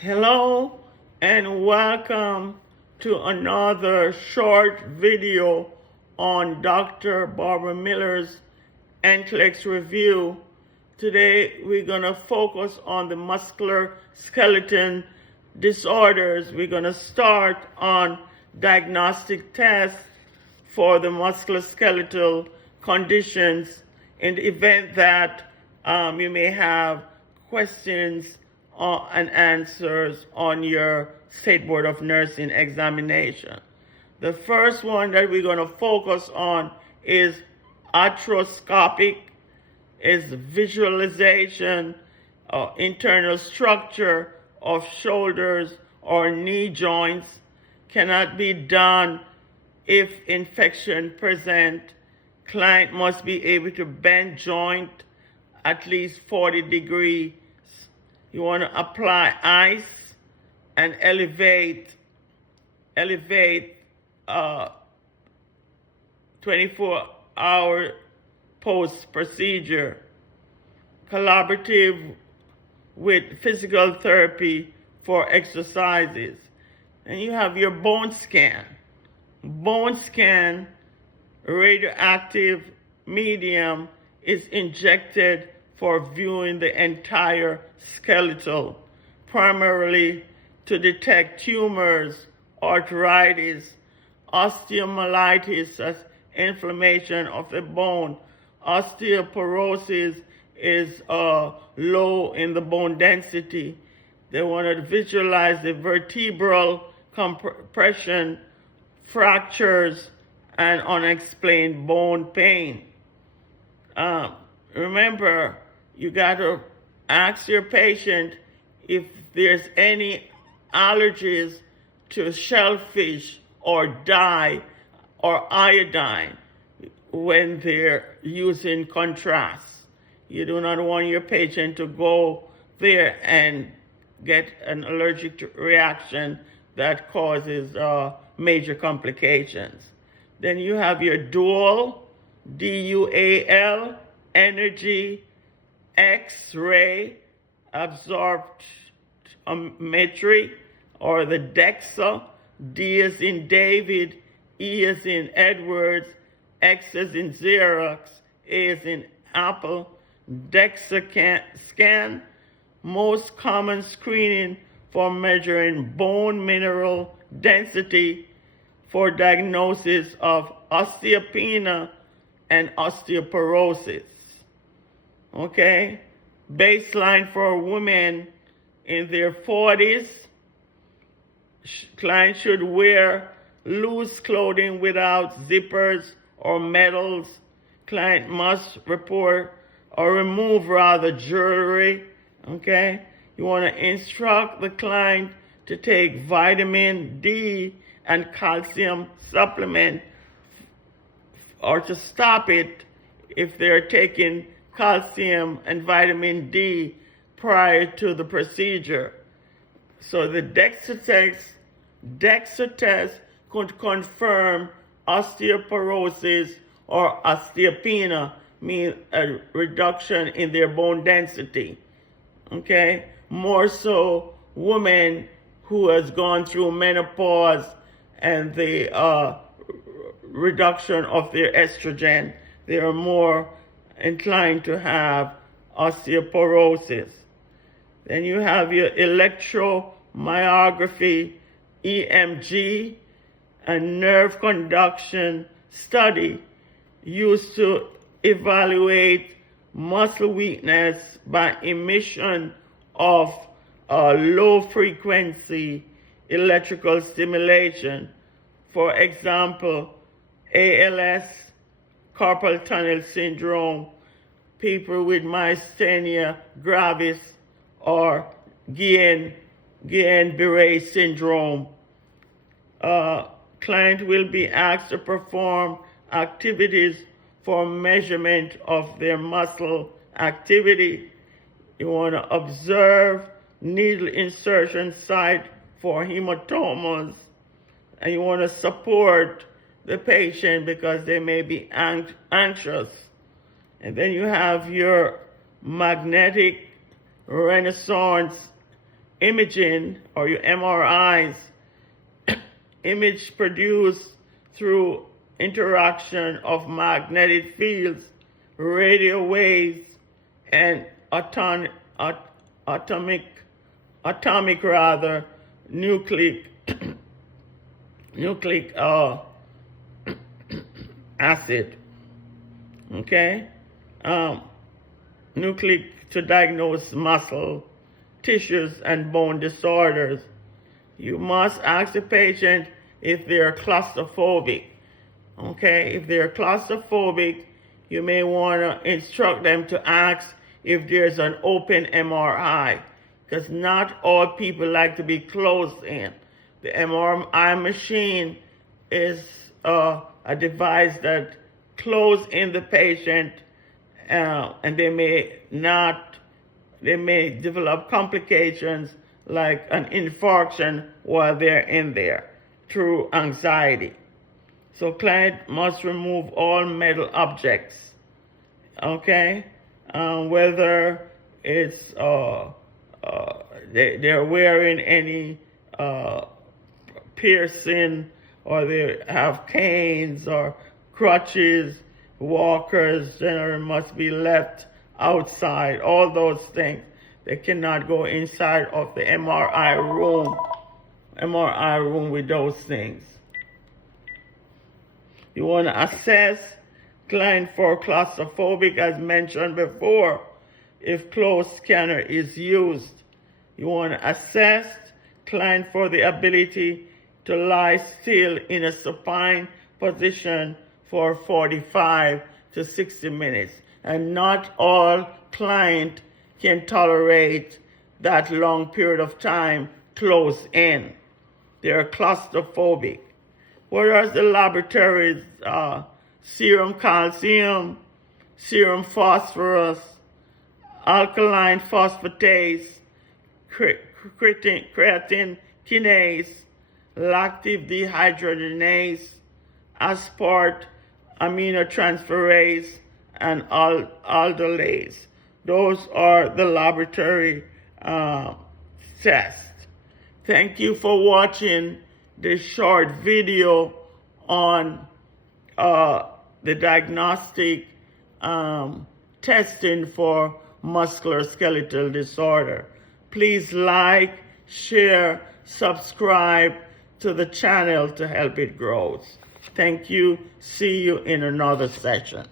Hello and welcome to another short video on Dr. Barbara Miller's NCLEX review. Today we're going to focus on the musculoskeletal disorders. We're going to start on diagnostic tests for the musculoskeletal conditions in the event that you may have questions and answers on your State Board of Nursing examination. The first one that we're going to focus on is arthroscopic, is visualization internal structure of shoulders or knee joints. Cannot be done if infection present. Client must be able to bend joint at least 40 degrees. You want to apply ice and elevate 24-hour post-procedure. Collaborative with physical therapy for exercises. And you have your bone scan. Bone scan, radioactive medium is injected for viewing the entire skeletal, primarily to detect tumors, arthritis, osteomyelitis, that's inflammation of the bone. Osteoporosis is low in the bone density. They want to visualize the vertebral compression, fractures, and unexplained bone pain. Remember, you got to ask your patient if there's any allergies to shellfish or dye or iodine when they're using contrast. You do not want your patient to go there and get an allergic reaction that causes major complications. Then you have your dual, DUAL, energy, X-ray absorptiometry, or the DEXA, D as in David, E as in Edwards, X as in Xerox, A as in Apple. DEXA scan, most common screening for measuring bone mineral density for diagnosis of osteopenia and osteoporosis. Okay, baseline for women in their 40s. Clients should wear loose clothing without zippers or medals. Client must report or remove rather jewelry. Okay, you want to instruct the client to take vitamin D and calcium supplement, or to stop it if they're taking calcium and vitamin D prior to the procedure. So the DEXA test could confirm osteoporosis or osteopenia, mean a reduction in their bone density. Okay, more so women who has gone through menopause and the reduction of their estrogen, they are more inclined to have osteoporosis. Then you have your electromyography, EMG, and nerve conduction study used to evaluate muscle weakness by emission of low frequency electrical stimulation. For example, ALS, carpal tunnel syndrome, people with myasthenia gravis, or Guillain-Barré syndrome. Client will be asked to perform activities for measurement of their muscle activity. You want to observe needle insertion site for hematomas, and you want to support the patient because they may be anxious. And then you have your magnetic resonance imaging or your MRIs, image produced through interaction of magnetic fields, radio waves, and atomic nucleic acid. Okay, nucleic to diagnose muscle, tissues, and bone disorders. You must ask the patient if they are claustrophobic. Okay, if they're claustrophobic, you may want to instruct them to ask if there's an open MRI, because not all people like to be closed in. The MRI machine is a device that closes in the patient, and they may develop complications like an infarction while they're in there through anxiety. So client must remove all metal objects, okay? Whether it's they're wearing any piercing, or they have canes or crutches, walkers generally must be left outside. All those things, they cannot go inside of the MRI room with those things. You want to assess client for claustrophobic, as mentioned before, if closed scanner is used. You want to assess client for the ability to lie still in a supine position for 45 to 60 minutes. And not all client can tolerate that long period of time closed in. They are claustrophobic. What are the laboratories? Serum calcium, serum phosphorus, alkaline phosphatase, creatine kinase, lactate dehydrogenase, aspartate aminotransferase, and aldolase. Those are the laboratory tests. Thank you for watching this short video on the diagnostic testing for musculoskeletal disorder. Please like, share, subscribe to the channel to help it grow. Thank you. See you in another session.